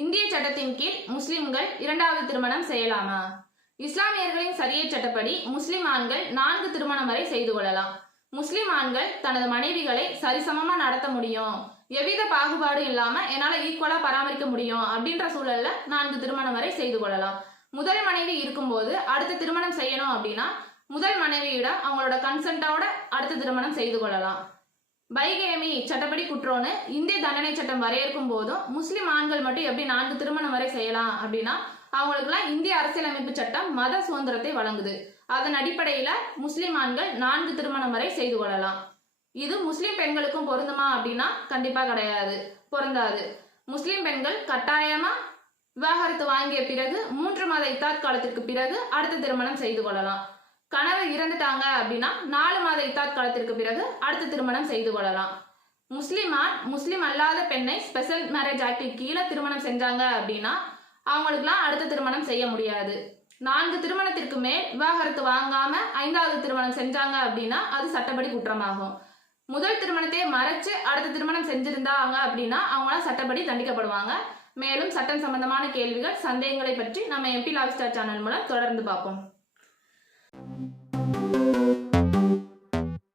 இந்திய சட்டத்தின் கீழ் முஸ்லிம்கள் இரண்டாவது திருமணம் செய்யலாமா? இஸ்லாமியர்களின் சரிய சட்டப்படி முஸ்லிம் ஆண்கள் நான்கு திருமணம் வரை செய்து கொள்ளலாம். முஸ்லிம் ஆண்கள் தனது மனைவிகளை சரிசமமா நடத்த முடியும். எவ்வித பாகுபாடு இல்லாம என்னால ஈக்குவலா பராமரிக்க முடியும் அப்படின்ற சூழல்ல நான்கு திருமணம் வரை செய்து கொள்ளலாம். முதல் மனைவி இருக்கும்போது அடுத்த திருமணம் செய்யணும் அப்படின்னா முதல் மனைவியிடம் அவங்களோட கன்சென்ட்டோட அடுத்த திருமணம் செய்து கொள்ளலாம். பைகேமி சட்டப்படி குற்றோன்னு இந்திய தண்டனை சட்டம் வரையறுக்கும் போதும் முஸ்லிம் ஆண்கள் மட்டும் எப்படி நான்கு திருமணம் வரை செய்யலாம் அப்படின்னா அவங்களுக்குலாம் இந்திய அரசியலமைப்பு சட்டம் மத சுதந்திரத்தை வழங்குது. அதன் அடிப்படையில முஸ்லிம் ஆண்கள் நான்கு திருமணம் வரை செய்து கொள்ளலாம். இது முஸ்லிம் பெண்களுக்கும் பொருந்துமா அப்படின்னா கண்டிப்பா கிடையாது. பொருந்தாது. முஸ்லிம் பெண்கள் கட்டாயமா விவாகரத்து வாங்கிய பிறகு மூன்று மாத இத்தாத் காலத்திற்கு பிறகு அடுத்த திருமணம் செய்து கொள்ளலாம். கணவர் இறந்துட்டாங்க அப்படின்னா நாலு மாத இத்தாத் காலத்திற்கு பிறகு அடுத்த திருமணம் செய்து கொள்ளலாம். முஸ்லிமான் முஸ்லிம் அல்லாத பெண்ணை ஸ்பெஷல் மேரேஜ் ஆக்டின் கீழே திருமணம் செஞ்சாங்க அப்படின்னா அவங்களுக்குலாம் அடுத்த திருமணம் செய்ய முடியாது. நான்கு திருமணத்திற்கு மேல் விவாகரத்து வாங்காம ஐந்தாவது திருமணம் செஞ்சாங்க அப்படின்னா அது சட்டப்படி குற்றமாகும். முதல் திருமணத்தையே மறைச்சு அடுத்த திருமணம் செஞ்சிருந்தாங்க அப்படின்னா அவங்களாம் சட்டப்படி தண்டிக்கப்படுவாங்க. மேலும் சட்டம் சம்பந்தமான கேள்விகள் சந்தேகங்களை பற்றி நம்ம எம்பி லாப் ஸ்டார் சேனல் மூலம் தொடர்ந்து பார்ப்போம்.